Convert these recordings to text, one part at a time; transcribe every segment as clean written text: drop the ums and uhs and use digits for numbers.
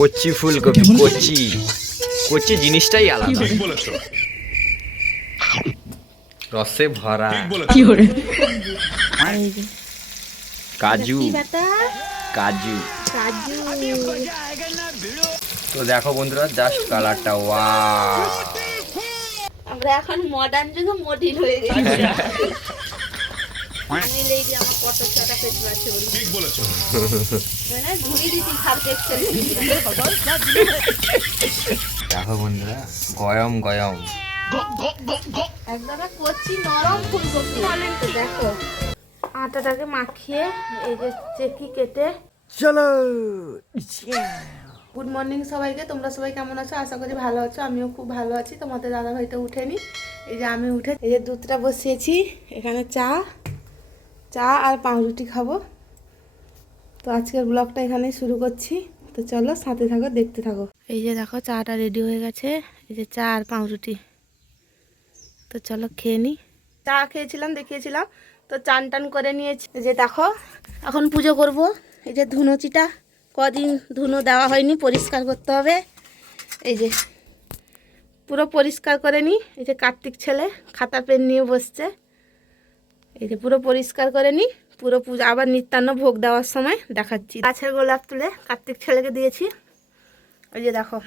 কচি ফুলকপি, কচি কচি জিনিসটাই আলাদা, রসে ভরা। কাজু কাজু তো দেখো বন্ধুরা, জাস্ট কালারটা ওয়াও। আমরা এখন মডার্ন যুগে মডিল হয়ে গেছি। আমি লেডি আমার পটল চাটা পেতে আছে বলি। ঠিক বলেছো। মানে ধুই দিছি সার্কেট ছেলে। দেখো বন্ধুরা, গয়ম গয়ম একদম কচি নরম ফুলকপি। তো দেখো আটাটাকে মাখিয়ে এই যে চেকি কেটে চলো। গুড মর্নিং সবাইকে। তোমরা সবাই কেমন আছো? আশা করি ভালো আছো। আমিও খুব ভালো আছি। তোমাদের দাদা ভাইটা উঠেনি, এই যে আমি উঠে এই যে দুধটা বসিয়েছি। এখানে চা আর পাউরুটি খাবো। তো আজকের ব্লগটা এখানেই শুরু করছি। তো চলো সাথে থাকো, দেখতে থাকো। এই যে দেখো চাটা রেডি হয়ে গেছে। এই যে চা আর পাউরুটি। তো চলো খেয়ে নিই। চা খেয়েছিলাম, দেখিয়েছিলাম। তো চান টান করে নিয়েছি। এই যে দেখো এখন পুজো করব। এই যে ধুনোচিটা কদিন ধুনো দেওয়া হয়নি, পরিষ্কার করতে হবে। এই যে পুরো পরিষ্কার করে নিই। এই যে কার্তিক ছেলে খাতা পেন নিয়ে বসছে। এই যে পুরো পরিষ্কার করে নিই। পুরো পূজা আবার নিত্যান্ন ভোগ দেওয়ার সময় দেখাচ্ছি। গাছের গোলাপ তুলে কার্তিক ছেলেকে দিয়েছি। ওই যে দেখো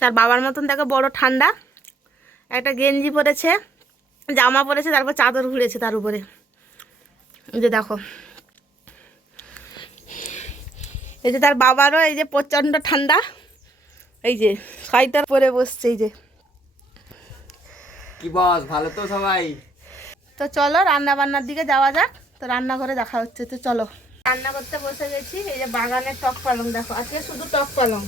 তার বাবার মতন দেখো বড় ঠান্ডা, একটা গেঞ্জি পরেছে, জামা পরেছে, তারপর চাদর ঘুরেছে তার উপরে। এই যে দেখো এই যে তার বাবারও এই যে প্রচণ্ড ঠান্ডা। এই যে সোয়েটার পরে বসছে। এই যে কি বস, ভালো তো সবাই? তো চলো রান্না বান্নার দিকে যাওয়া যাক। তো রান্নাঘরে দেখা হচ্ছে। তো চলো রান্না করতে বসে গেছি। এই যে বাগানের টক পালং দেখো, আজকে শুধু টক পালং।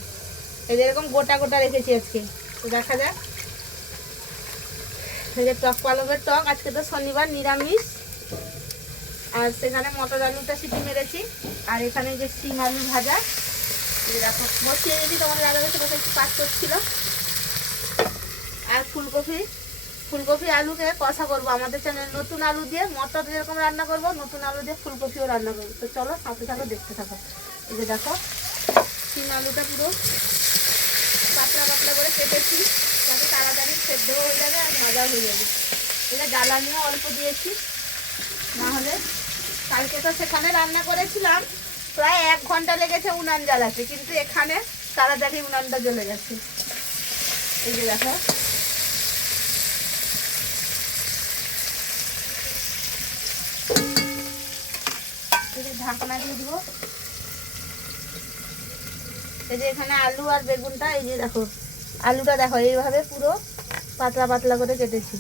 এই যে এরকম গোটা গোটা রেখেছি আজকে। তো দেখা যাক। এই যে টক পালংয়ের টক, আজকে তো শনিবার নিরামিষ। আর সেখানে মটর আলুটা সিটি মেরেছি। আর এখানে যে শিম আলু ভাজা। এই যে দেখো বসিয়ে দিয়েছি, তোমাদের দাদা বসে বসে একটু কাজ করছিল। আর ফুলকপি আলুকে কষা করবো আমাদের চ্যানেল। নতুন আলু দিয়ে মটর যেরকম রান্না করবো, নতুন আলু দিয়ে ফুলকপিও রান্না করবো। তো চলো সাথে থাকো, দেখতে থাকো। এই যে দেখো শিম আলুটা পুরো পাতলা পাতলা করে কেটেছি, যাতে তাড়াতাড়ি সেদ্ধ হয়ে যাবে আর ভাজা হয়ে যাবে। এটা জ্বালানিও অল্প দিয়েছি, নাহলে কালকে তো সেখানে রান্না করেছিলাম, প্রায় 1 ঘন্টা লেগেছে উনান জ্বালাতে, কিন্তু এখানে তাড়াতাড়ি উনানটা জ্বলে গেছে। এই যে দেখো ঢাকনা দিয়ে দিব। এই যে এখানে আলু আর বেগুনটা, এই যে দেখো আলুটা দেখো এইভাবে পুরো পাতলা পাতলা করে কেটেছি।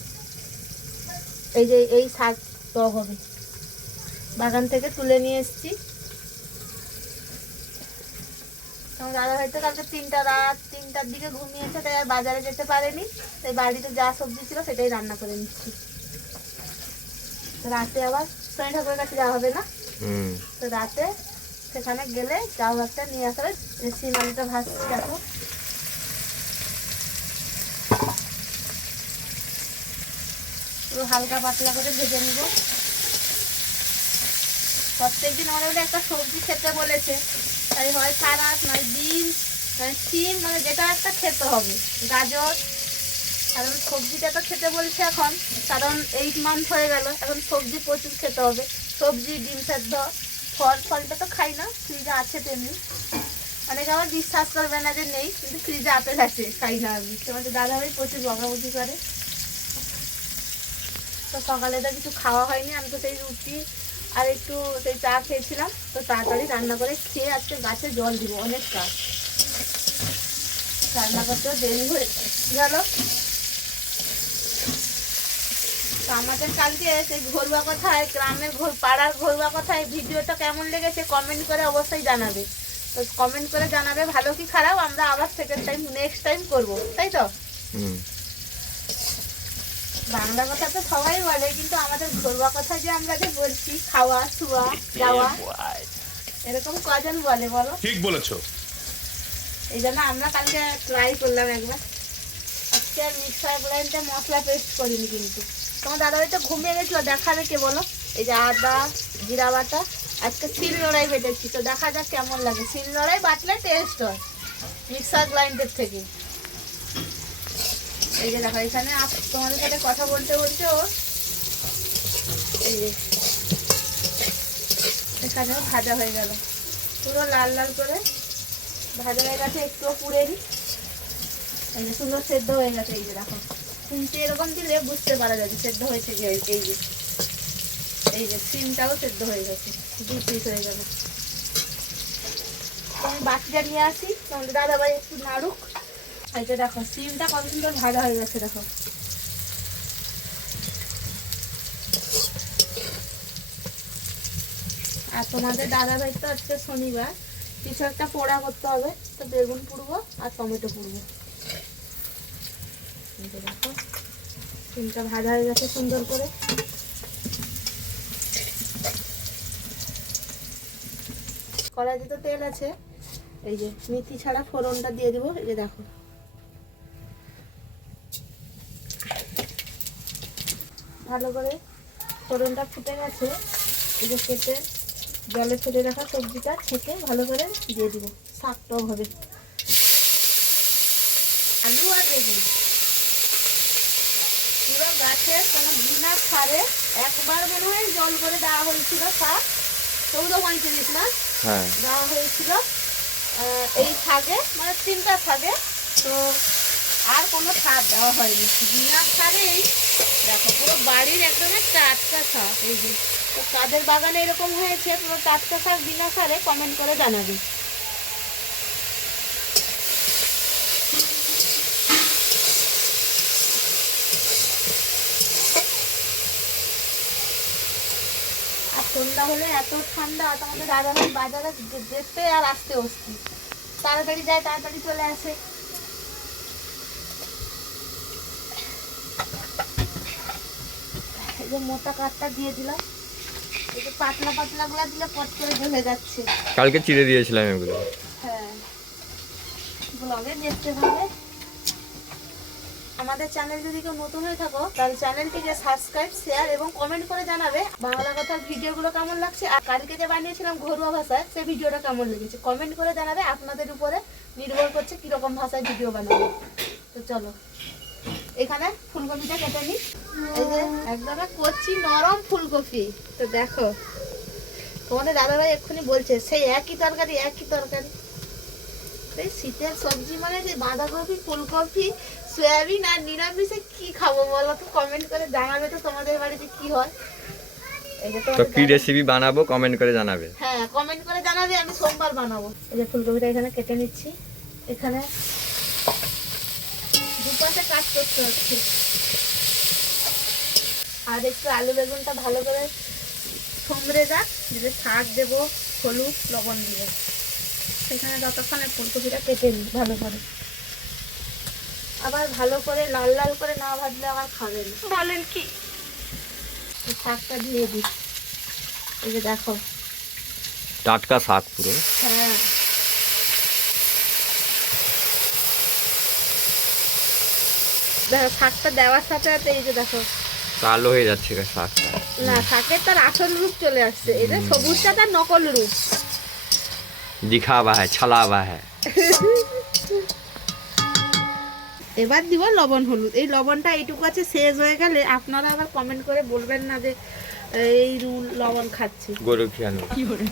এই যে এই শাক টক হবে, বাগান থেকে তুলে নিয়ে এসেছি। তোমার দাদা হয়তো কালকে 3টার দিকে ঘুমিয়েছে, তাই আর বাজারে যেতে পারেনি। তাই বাড়িতে যা সবজি ছিল সেটাই রান্না করে নিচ্ছি। রাতে আবার শনি ঠাকুরের কাছে যাওয়া হবে না, তো রাতে সেখানে গেলে চাউ ভাতটা নিয়ে আসা হবে। শিম আলুটা ভাজছি দেখো। পুরো হালকা পাতলা করে ভেজে নিব। প্রত্যেকদিন আমাদের বলে একটা সবজি খেতে বলেছে, তাই হয় সারাস নয় ডিম নয় শিম, মানে যেটা একটা খেতে হবে। গাজর, কারণ সবজিটা তো খেতে বলছে এখন, কারণ 8 মান্থ হয়ে গেল। এখন সবজি প্রচুর খেতে হবে। সবজি, ডিম সেদ্ধ, ফলটা তো খাই না, ফ্রিজে আছে তেমনি। অনেকে আবার বিশ্বাস করবে না যে নেই, কিন্তু ফ্রিজে আপেল আছে, খাই না আমি। তোমাদের দাদা ভাই প্রচুর বকাবকি করে। তো সকালে তো কিছু খাওয়া হয়নি, আমি তো সেই রুটি আর একটু সেই চা খেয়েছিলাম। তো তাড়াতাড়ি রান্না করে খেয়ে আজকে গাছে জল দিব, অনেক কাজ। রান্না করতেও দেরি হয়ে গেল। তো আমাদের কালকে সেই ঘরোয়া কথায়, গ্রামের পাড়ার ঘরোয়া কথায় ভিডিওটা কেমন লেগেছে কমেন্ট করে অবশ্যই জানাবে। তো কমেন্ট করে জানাবে ভালো কি খারাপ, আমরা আবার নেক্সট টাইম করবো, তাই তো? বাংলা কথা তো সবাই বলে, কিন্তু আমাদের ঘরোয়া কথা যে আমরা যে বলছি, খাওয়া শোয়া যাওয়া, এরকম কজন বলে বলো? ঠিক বলেছো। এই জন্য আমরা কালকে ট্রাই করলাম একবার। আজকে আর মিক্সার গ্রাইন্ডে মশলা পেস্ট করিনি, কিন্তু তোমার দাদা হয়তো ঘুমিয়ে গেছিল, দেখাবে কে বলো? এই যে আদা জিরা বাটা আজকে শিল লড়াই বেটেছি, তো দেখা যাক কেমন লাগে। শিল লড়াই বাটলে টেস্ট হয় মিক্সার গ্রাইন্ডার থেকে। এই যে দেখো এখানে তোমাদের সাথে কথা বলতে বলতে ও এই যে এখানেও ভাজা হয়ে গেল, পুরো লাল লাল করে ভাজা হয়ে গেছে। একটুও পুড়ে নি, এই যে সুন্দর সেদ্ধ হয়ে গেছে। এই যে দেখো খুন্তি এরকম দিলে বুঝতে পারা যাচ্ছে সেদ্ধ হয়েছে কি। এই যে সিমটাও সেদ্ধ হয়ে গেছে, 2 পিস হয়ে যাবে। তো আমি বাটিটা নিয়ে আসি, তোমাদের দাদা ভাই একটু নাড়ুক। এই যে দেখো সিমটা কত সুন্দর ভাজা হয়ে গেছে দেখো। আর তোমাদের দাদা ভাই তো আজকে শনিবার, কিছু একটা পোড়া করতে হবে, তো বেগুন পুড়বো আর টমেটো পুড়বো। দেখো সিমটা ভাজা হয়ে গেছে সুন্দর করে। কড়াইতে তো তেল আছে, এই যে মেথি ছাড়া ফোড়নটা দিয়ে দিব। এই যে দেখো ভালো করে ফোড়নটা ফুটে গেছে। এই যে কেটে জলে ফেলে রাখা সবজিটা ছেঁকে ভালো করে দিয়ে দিব। শাকটাও হবে, আলু আর বেগুন পুরো গাছের কোনো বিনা সারে একবার মনে হয় জল করে দেওয়া হয়েছিল। শাক 14-35 না দেওয়া হয়েছিল এই শাকে, মানে 3টা শাকে। তো আর কোনো সার দেওয়া হয়নি, বিনা সারেই দেখো পুরো বাড়ির একদম টাটকা শাক। এই যে তো কাদের বাগানে এরকম হয়েছে পুরো টাটকা শাক বিনা সারে, কমেন্ট করে জানাবে। আর সন্ধ্যা হলে এত ঠান্ডা, তোমাদের দাদা ভাই বাজারে যেতে আর আসতে অস্থির, তাড়াতাড়ি যায় তাড়াতাড়ি চলে আসে। এই যে মোটা কাঠটা দিয়ে দিলাম, এই যে পাতলা পাতলা গুলা দিলে পট করে জ্বলে যাচ্ছে। কালকে চিড়ে দিয়েছিলাম এগুলো। হ্যাঁ ব্লগে দেখতে হবে। আমাদের চ্যানেল যদি কেউ নতুন হয়ে থাকো তাহলে চ্যানেলটিকে সাবস্ক্রাইব, শেয়ার এবং কমেন্ট করে জানাবে বাংলা কথার ভিডিওগুলো কেমন লাগছে। আর কালকে যে বানিয়েছিলাম ঘরোয়া ভাষায় সেই ভিডিওটা কেমন লেগেছে কমেন্ট করে জানাবে। আপনাদের উপরে নির্ভর করছে কিরকম ভাষায় ভিডিও বানাবো। তো চলো এখানে ফুলকপিটা কেটে নিই। এই যে একদম কচি নরম ফুলকপি। তো দেখো তোমাদের দাদাভাই এক্ষুনি বলছে সেই একই তরকারি একই তরকারি। এই শীতের সবজি মানে যে বাঁধাকপি, ফুলকপি, সয়াবিন আর নিরামিষে কি খাবো বলো তো? কমেন্ট করে জানাবে তো তোমাদের বাড়িতে কি হয়। এই যে তো কি রেসিপি বানাবো কমেন্ট করে জানাবে। হ্যাঁ কমেন্ট করে জানাবে, আমি সোমবার বানাবো। এই যে ফুলকপিটা এখানে কেটে নিচ্ছি। এখানে দুপাশে কাজ করতে হচ্ছে। আর একটু আলু বেগুনটা ভালো করে সমড়ে যাক, যে শাক দেবো, হলুদ লবণ দিব। সেখানে যতক্ষণে ফুলকপিটা কেটে নিই ভালো করে। আবার ভালো করে লাল লাল করে না ভাজলে আবার খাবেন, বলেন কি? শাকটা দিয়ে দিই। এই যে দেখো টাটকা শাক পুরো। হ্যাঁ দেখো শাকটা দেওয়ার সাথে সাথে এই যে দেখো কালো হয়ে যাচ্ছে শাকটা। না শাকের তার আসল রূপ চলে আসছে। এটা সবুজটা তার নকল রূপ। দিখাবা হ্যাঁ ছালাবা হ্যাঁ। এবার দিব লবণ হলুদ। এই লবণটা এইটুকু আছে, শেষ হয়ে গেলে আপনারা আবার কমেন্ট করে বলবেন না যে এই লবণ খাচ্ছি। গরু খেয়ানো কি করে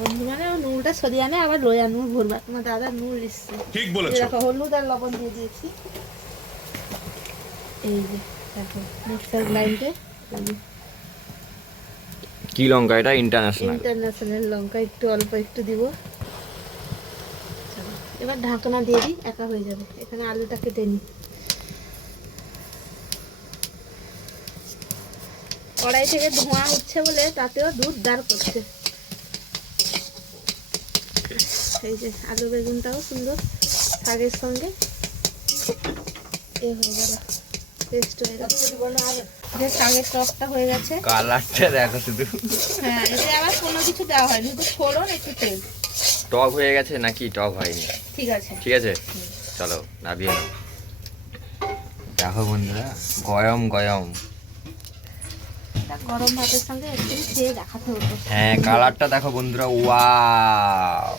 বন্ধু মানে নুনটা সরিয়ে আনে আবার লয়া নুন ভরবা। তোমার দাদা নুন লিখছে, ঠিক বলেছো। দেখো হলুদ আর লবণ দিয়ে দিয়েছি। এই যে দেখো মিক্সার গ্রাইন্ডে কি লঙ্কা এটা? ইন্টারন্যাশনাল লঙ্কা। একটু অল্প একটু দিব। এবার ঢাকনা দিয়ে দিই, একা হয়ে যাবে। এখানে আলুটা কেটে নিই। কড়াই থেকে ধোঁয়া উঠছে বলে তাতেও দুধ দাঁড় করছে। এই যে আলু বেগুনটাও সুন্দর শাকের সঙ্গে এ হয়ে গেল, পেস্ট হয়ে গেছে। যে শাকের টকটা হয়ে গেছে, কালারটা দেখো শুধু। হ্যাঁ এতে আবার কোনো কিছু দেওয়া হয়নি, শুধু ফোড়ন একটু তেল। টক হয়ে গেছে নাকি টক হয়নি? ঠিক আছে ঠিক আছে চলো নাবিয়ে নাও। দেখো বন্ধুরা গয়ম গয়ম এটা গরম ভাতের সঙ্গে একটু খেয়ে দেখাতে হতো। হ্যাঁ কালারটা দেখো বন্ধুরা, ওয়াও।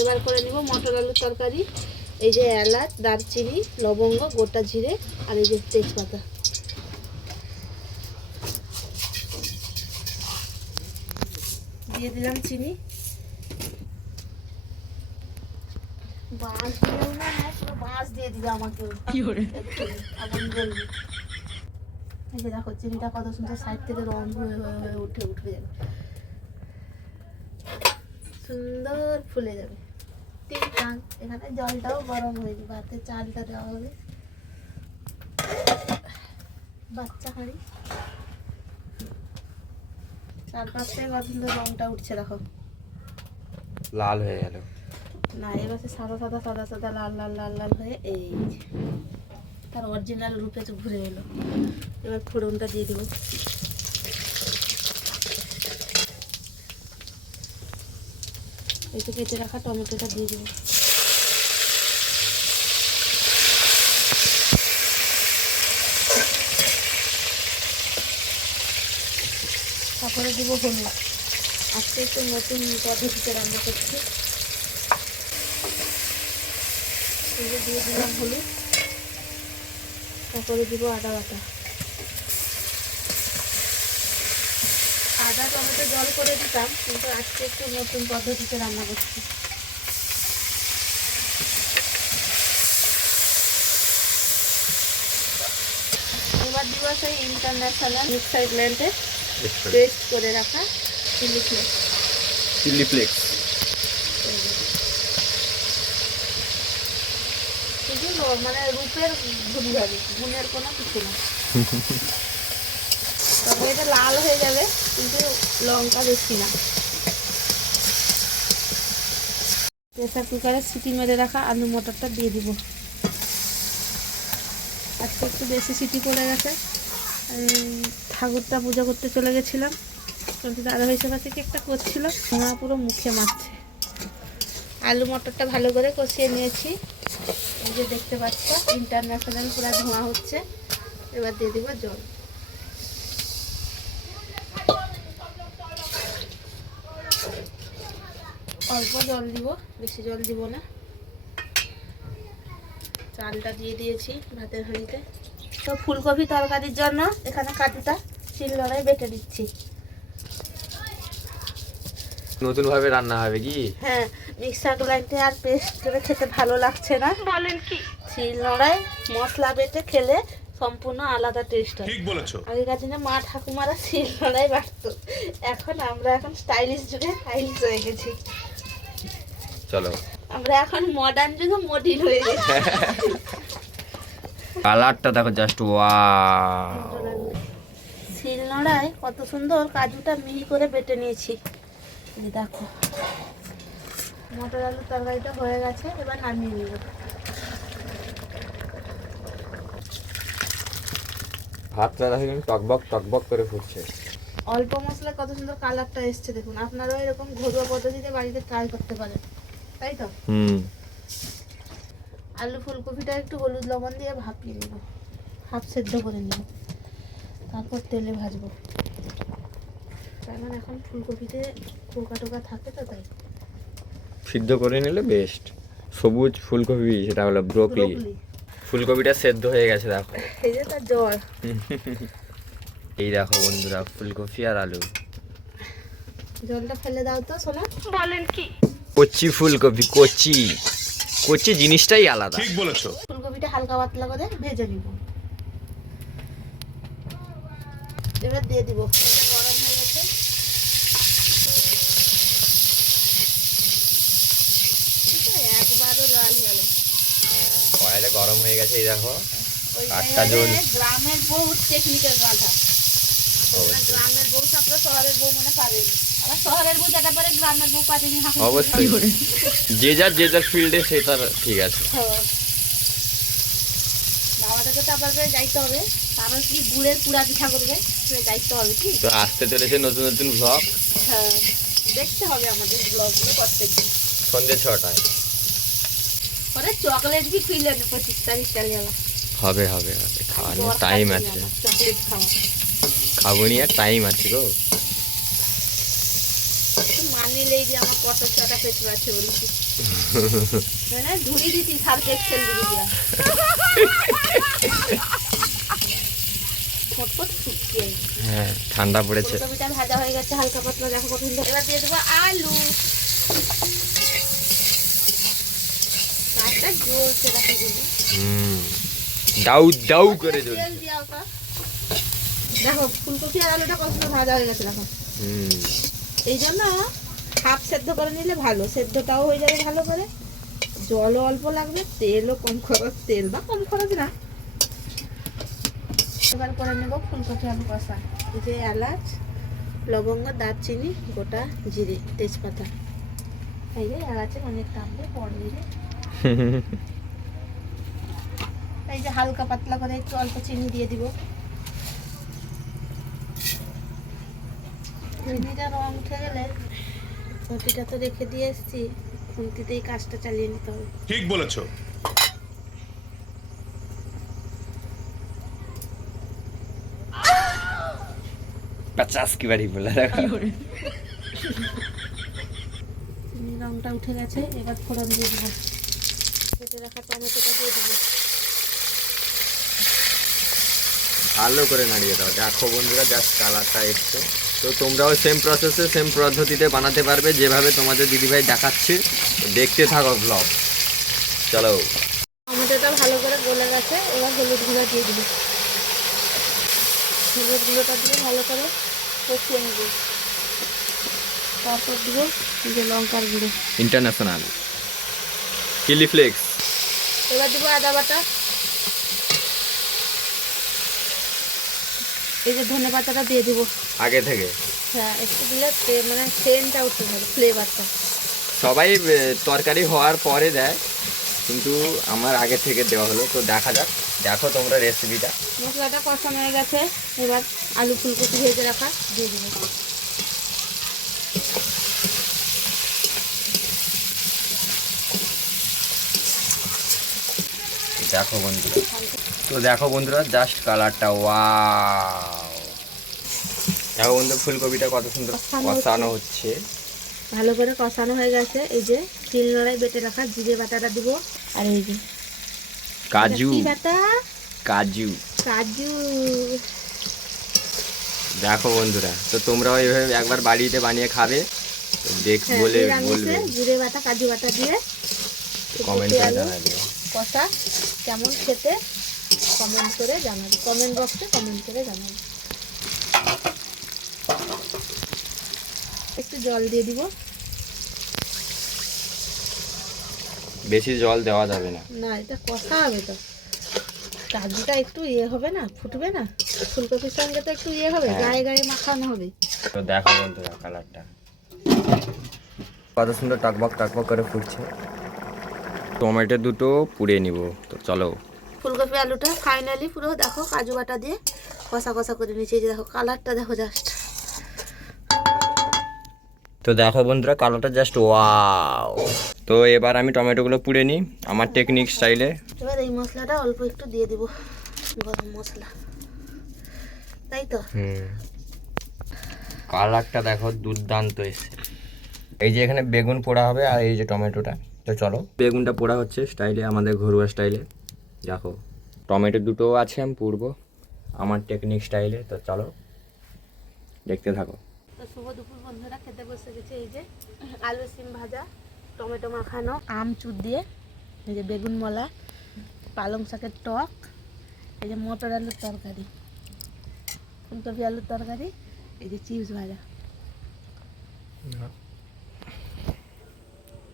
এবার করে নিব মটর আলুর তরকারি। এই যে এলাচ, দারচিনি, লবঙ্গ, গোটা জিরে আর এই যে তেজপাতা। দিয়ে দিলাম চিনি। বাঁশ দিলেও না, পুরো বাঁশ দিয়ে দিল আমাকে। কি করে আপনি বলবি। এই যে দেখো চিনিটা কত সুন্দর সাইড থেকে রং হয়ে হয়ে হয়ে উঠে উঠে যাবে, সুন্দর ফুলে যাবে। এখানে জলটাও গরম হয়নি, ভাতে চালটা দেওয়া হবে। বাচ্চা হাঁড়ি, চারপাশটায় কত সুন্দর রংটা উঠছে দেখো। লাল হয়ে গেল না, এবার সাদা সাদা সাদা সাদা লাল লাল লাল লাল হয়ে এই তার অরিজিনাল রূপে তো ঘুরে এলো। এবার ফোড়নটা দিয়ে দেবো। এই তো কেটে রাখা টমেটোটা দিয়ে দেবো। তারপরে দেবো হলুদ। আজকে একটু নতুন পদ্ধতিতে রান্না করছি। দিয়ে দিলাম হলুদ। তারপরে দিব আদা বাটা। আদা টমেটো জল করে দিতাম, কিন্তু আজকে একটু নতুন পদ্ধতিতে রান্না করছি। এবার দিব সেই ইন্টারন্যাশনাল মিক্সার ব্লেন্ডে পেস্ট করে রাখা চিলি ফ্লেক্স। চিলি ফ্লেক্স শুধু মানে রূপের ভুলি যাবে, গুণের কোনো কিছু না। তবে এটা লাল হয়ে যাবে, কিন্তু লঙ্কা বেশি না। প্রেসার কুকারে সিটি মেরে রাখা আলু মটরটা দিয়ে দিব। আজকে একটু বেশি সিটি পড়ে গেছে। ঠাকুরটা পূজা করতে চলে গেছিলাম, কিন্তু দাদাভাই সবার থেকে একটা করছিল, ধোঁয়া পুরো মুখে মারছে। আলু মটরটা ভালো করে কষিয়ে নিয়েছি। এই যে দেখতে পাচ্ছ ইন্টারন্যাশনাল পুরো ধোঁয়া হচ্ছে। এবার দিয়ে দিব জল। অল্প জল দিব, বেশি জল দিব না। চালটা দিয়ে দিয়েছি ভাতের হাঁড়িতে। তো ফুলকপি তরকারির জন্য এখানে কাটিটা শিলনোড়ায় বেটে দিচ্ছি। নতুন ভাবে রান্না হবে কি? হ্যাঁ, মিক্সার গ্রাইন্ডে আর পেস্ট করে খেতে ভালো লাগছে না। বলেন কি? শিলনোড়ায় মশলা বেটে খেলে সম্পূর্ণ আলাদা টেস্ট হয়। ঠিক বলেছো। আগেকার দিনে মা ঠাকুমারা শিলনোড়ায় বাটতো, এখন আমরা স্টাইলিশ যুগে স্টাইলিশ হয়ে গেছি। চলো আমরা এখন মডার্ন যুগে মডিল হয়ে গেছি। কালারটা দেখো জাস্ট ওয়াও। শিলনোড়ায় কত সুন্দর কাজুটা মিহি করে বেটে নিয়েছি। এই দেখো মটর আলুর তরকারিটা হয়ে গেছে, এবার নামিয়ে নিব। ভাতটা দেখো টকবক টকবক করে ফুটছে। অল্প মশলা কত সুন্দর কালারটা এসছে দেখুন। আপনারাও এরকম ঘরোয়া পদ্ধতিতে বাড়িতে ট্রাই করতে পারেন, তাই তো? আলু ফুলকপিটা একটু হলুদ লবণ দিয়ে ভাপিয়ে নেব, হাফ সেদ্ধ করে নেব, তারপর তেলে ভাজবো। কারণ এখন ফুলকপিতে পোকা টোকা থাকে তো, তাই সিদ্ধ করে নিলে বেস্ট। সবুজ ফুলকপি, সেটা হলো ব্রোকলি। ফুলকপিটা সেদ্ধ হয়ে গেছে দেখো, এই যে তার জ্বর। এই দেখো বন্ধুরা ফুলকপি আর আলু। জলটা ফেলে দাও তো সোনা। বলেন কি? কচি ফুলকপি, কচি কচি জিনিসটাই আলাদা। ঠিক বলেছো। ফুলকপিটা হালকা পাতলা করে ভেজে নিব। এবার দিয়ে দিব। এটা গরম হয়ে গেছে। একবারও লাল গেল। কড়াইটা গরম হয়ে গেছে, এই দেখো আটটা জন। গ্রামের বউ টেকনিক্যাল রাধা। গ্রামের বউ থাকলে শহরের বউ মনে পারেনি। আবার শহরের বউ যেটা পারে গ্রামের বউ পারেনি। অবশ্যই যে যার ফিল্ডে সেটা ঠিক আছে। বাবা থেকে তো আবার যাইতে হবে, তারপর কি গুড়ের পুরা পিঠা করবে, যাইতে হবে কি। তো আসতে চলেছে নতুন নতুন ব্লগ। হ্যাঁ, দেখতে হবে আমাদের ব্লগগুলো প্রত্যেকদিন সন্ধ্যে 6টায়। পরে চকলেট भी খুইলেন 25 তারিখ চলে যাবে। হবে হবে হবে, খাওয়ানোর টাইম আছে। চকলেট খাওয়া খাবনি আর টাইম আছে গো। মানিলেই যে আমার কত ছটা পেট আছে বলছি মানে ধুই দিতি সার কেক খেল দিতি ফটফট ফুটছে। হ্যাঁ ঠান্ডা পড়েছে। ফুলকপিটা ভাজা হয়ে গেছে হালকা পাতলা, দেখো কত সুন্দর। এবার দিয়ে দেবো আলু। কাজটা জ্বলছে দেখো গুলো। দাউ দাউ করে জ্বলছে। তেল দিও তো। দেখো ফুলকপি আর আলুটা কত সুন্দর ভাজা হয়ে গেছে দেখো। এই জন্য হাফ সেদ্ধ করে নিলে ভালো, সেদ্ধটাও হয়ে যাবে ভালো করে, জলও অল্প লাগবে, তেলও কম খরচ, তেল বা কম খরচ না। এবার করে নেব ফুলকপি আলু কষা। এই যে এলাচ, লবঙ্গ, দারচিনি, গোটা জিরে, তেজপাতা। এই যে এলাচের অনেক দাম দিয়ে পড় দিলে। এই যে হালকা পাতলা করে একটু অল্প চিনি দিয়ে দিব। চিনিটা রং উঠে গেলে, কপিটা তো রেখে দিয়ে এসেছি, খুন্তিতেই কাজটা চালিয়ে নিতে হবে। ঠিক বলেছো। 50 की बारी बोला। চিনির রংটা উঠে গেছে, এবার ফোড়ন দিয়ে দিব। কেটে রাখা টমেটোটা দিয়ে দিব। ভালো করে নাড়িয়ে দাও। দেখো বন্ধুরা জাস্ট কালারটা এসছে। তো তোমরাও সেম প্রসেসে সেম পদ্ধতিতে বানাতে পারবে যেভাবে তোমাদের দিদিভাই দেখাচ্ছে। দেখতে থাকো ব্লগ। চলো। টমেটোটা ভালো করে গলে গেছে, এবার হলুদ গুঁড়ো দিয়ে দিব। হলুদ গুঁড়োটা দিয়ে ভালো করে কষিয়ে নেব। তারপর দিব যে লঙ্কার গুঁড়ো ইন্টারন্যাশনাল চিলি ফ্লেক্স। এবার দিব আদা বাটা। এই যে ধনে পাতাটা দিয়ে দিব আগে থেকে। হ্যাঁ, একটু দিলে মানে সেন্টটা উঠতে হবে, ফ্লেভারটা। সবাই তরকারি হওয়ার পরে দেয়, কিন্তু আমার আগে থেকে দেওয়া হলো। তো দেখা যাক, দেখো তোমরা রেসিপিটা। মশলাটা কষানো হয়ে গেছে, এবার আলু ফুলকপি ভেজে রাখা দিয়ে দেবো। দেখো বন্ধুরা, তো দেখো বন্ধুরা জাস্ট কালারটা, ওয়াও। দেখো বন্ধু ফুলকপিটা কত সুন্দর কষানো হচ্ছে। ভালো করে কষানো হয়ে গেছে। এই যে তিল নড়াই বেটে রাখা জিরে বাটাটা দিব, আর এই যে কাজু কি বাটা, কাজু কাজু। দেখো বন্ধুরা, তো তোমরাও এইভাবে একবার বাড়িতে বানিয়ে খাবে। তো দেখ বলে বলবে, জিরে বাটা কাজু বাটা দিয়ে কমেন্ট করে জানাবে কষা কেমন খেতে, কমেন্ট করে জানাবে, কমেন্ট বক্সে কমেন্ট করে জানাবে। একটু জল দিয়ে দিব। বেশি জল দেওয়া যাবে না। না, এটা কষা হবে তো, কাজুটা একটু ইয়ে হবে না, ফুটবে না, ফুলকপির সঙ্গে তো একটু ইয়ে হবে, গায়ে গায়ে মাখানো হবে। তো দেখো বন্ধুরা কালারটা কত সুন্দর টকবক টকবক করে ফুটছে। টমেটো দুটো পুড়ে নিব। তো চলো। ফুলকপি আলুটা ফাইনালি পুরো দেখো কাজু বাটা দিয়ে কষা কষা করে নিচে, যে দেখো কালারটা দেখো জাস্ট। তো দেখো বন্ধুরা কালারটা জাস্ট ওয়াও। তো এবার আমি টমেটোগুলো পুড়ে নিই আমার টেকনিক স্টাইলে। এবার এই মশলাটা অল্প একটু দিয়ে দিব, গরম মশলা, তাই তো। কালারটা দেখো দুর্দান্ত এসছে। এই যে এখানে বেগুন পোড়া হবে আর এই যে টমেটোটা। তো চলো, বেগুনটা পোড়া হচ্ছে স্টাইলে, আমাদের ঘরোয়া স্টাইলে। দেখো টমেটো দুটো আছে, আমি পুড়বো আমার টেকনিক স্টাইলে। তো চলো দেখতে থাকো। তো শুভ দুপুর বন্ধুরা, খেতে বসে গেছে। এই যে আলু সিম ভাজা, টমেটো মাখানো, আমচুর দিয়ে, এই যে বেগুন মলা, পালং শাকের টক, এই যে মটর আলুর তরকারি, ফুলকপি আলুর তরকারি, এই যে চিপস ভাজা।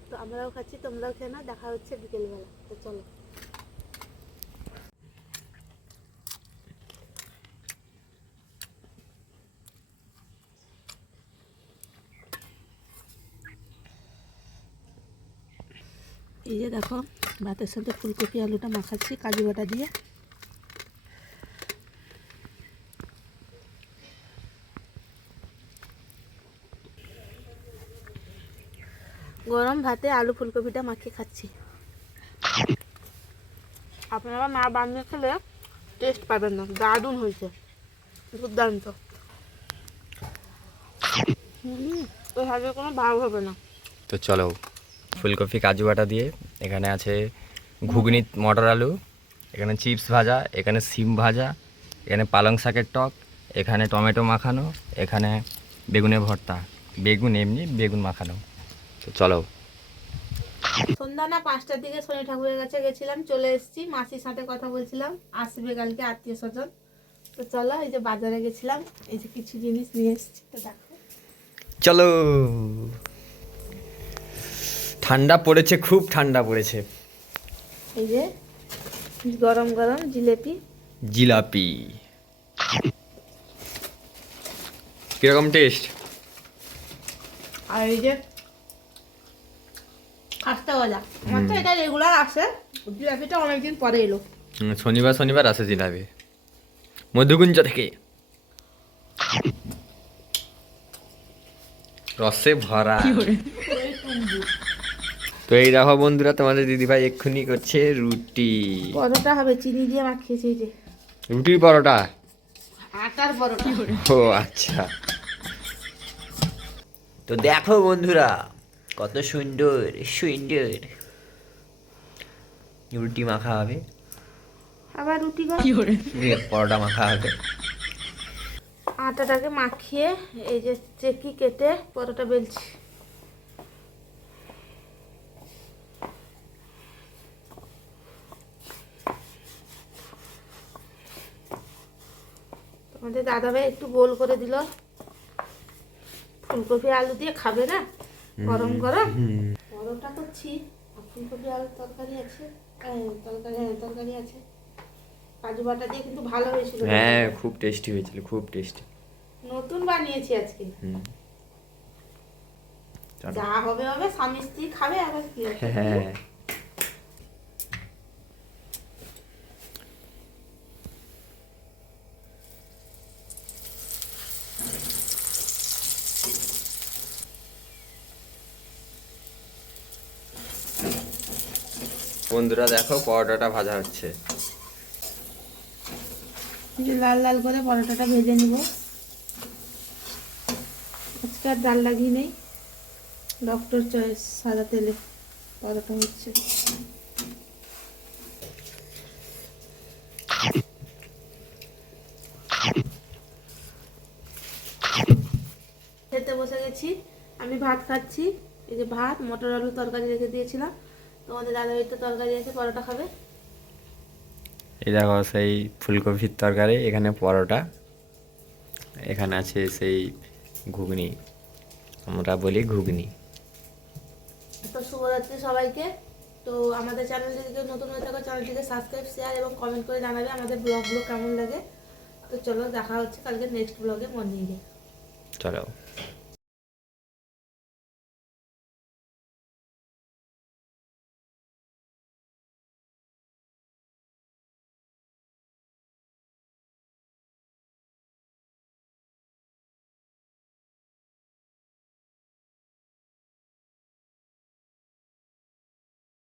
তো আমরাও খাচ্ছি, তোমরাও খেয়ে নাও। দেখা হচ্ছে বিকেলবেলা। তো চলো। এই যে দেখো ভাতের সাথে ফুলকপি আলুটা মাখাচ্ছি কাজু বাটা দিয়ে। গরম ভাতে আলু ফুলকপিটা মাখিয়ে খাচ্ছি। আপনারা না বানিয়ে খেলে টেস্ট পাবেন না, দারুণ হয়েছে, দুর্দান্ত। তো ভাবে কোনো ভাব হবে না। তো চলো, ফুলকপি কাজু বাটা দিয়ে, এখানে আছে ঘুগনি মটর আলু, এখানে চিপস ভাজা, এখানে সিম ভাজা, এখানে পালং শাকের টক, এখানে টমেটো মাখানো, এখানে বেগুনের ভর্তা, বেগুন এমনি বেগুন মাখানো। তো চলো। সন্ধ্যা না 5টার দিকে শনি ঠাকুরের কাছে গেছিলাম, চলে এসেছি। মাসির সাথে কথা বলছিলাম, আসবে কালকে আত্মীয় স্বজন। তো চলো, এই যে বাজারে গেছিলাম, এই যে কিছু জিনিস নিয়ে এসেছি, তো দেখো। চলো, ঠান্ডা পড়েছে, খুব ঠান্ডা পড়েছে। এই যে গরম গরম জিলেপি। জিলাপি কিরকম টেস্ট? আর এই যে খাস্তা গজা। আমার তো এটা রেগুলার আসে, জিলাপিটা অনেকদিন পরে এলো। শনিবার শনিবার আসে জিলাপি মধুকুঞ্জ থেকে, রসে ভরা। তো এই দেখো বন্ধুরা, তোমাদের দিদিভাই এক্ষুনি করছে রুটি। পরোটা হবে, চিনি দিয়ে মাখিয়েছি। এই যে রুটির পরোটা? আটার পরোটা। ও আচ্ছা। তো দেখো বন্ধুরা, কত সুন্দর সুন্দর রুটি মাখা হবে, আবার রুটি পরোটা মাখা হবে। আটাটাকে মাখিয়ে এই যে চেকি কেটে পরোটা বেলছি। তোমাদের দাদাভাই একটু গোল করে দিল, ফুলকপি আলু দিয়ে খাবে না গরম গরম। পরোটা করছি আর ফুলকপি আলুর তরকারি আছে, তরকারি আছে। কাজু বাটা দিয়ে কিন্তু ভালো হয়েছিল। হ্যাঁ, খুব টেস্টি হয়েছিল, খুব টেস্টি। নতুন বানিয়েছি আজকে। যা হবে হবে, স্বামী স্ত্রী খাবে, আবার কি আছে। হ্যাঁ, বন্ধুরা দেখো, পরোটাটা ভাজা হচ্ছে। লাল লাল করে পরোটাটা ভেজে নিব। আজকে আর ডাল লাগিয়ে নেই, ডক্টর চয়েস সাদা তেলে পরোটা হচ্ছে। খেতে বসে গেছি, আমি ভাত খাচ্ছি। এই যে ভাত, মটর আলু তরকারি রেখে দিয়েছিলাম। তোমাদের দাদাভাই তো তরকারি আছে, পরোটা খাবে। এই দেখো সেই ফুলকপির তরকারি, এখানে পরোটা, এখানে আছে সেই ঘুগনি, আমরা বলি ঘুগনি। তো শুভরাত্রি সবাইকে। তো আমাদের চ্যানেল যদি কেউ নতুন হয়ে থাকে, চ্যানেলটিকে সাবস্ক্রাইব, শেয়ার এবং কমেন্ট করে জানাবে আমাদের ব্লগগুলো কেমন লাগে। তো চলো, দেখা হচ্ছে কালকে নেক্সট ব্লগে মর্নিংয়ে। চলো।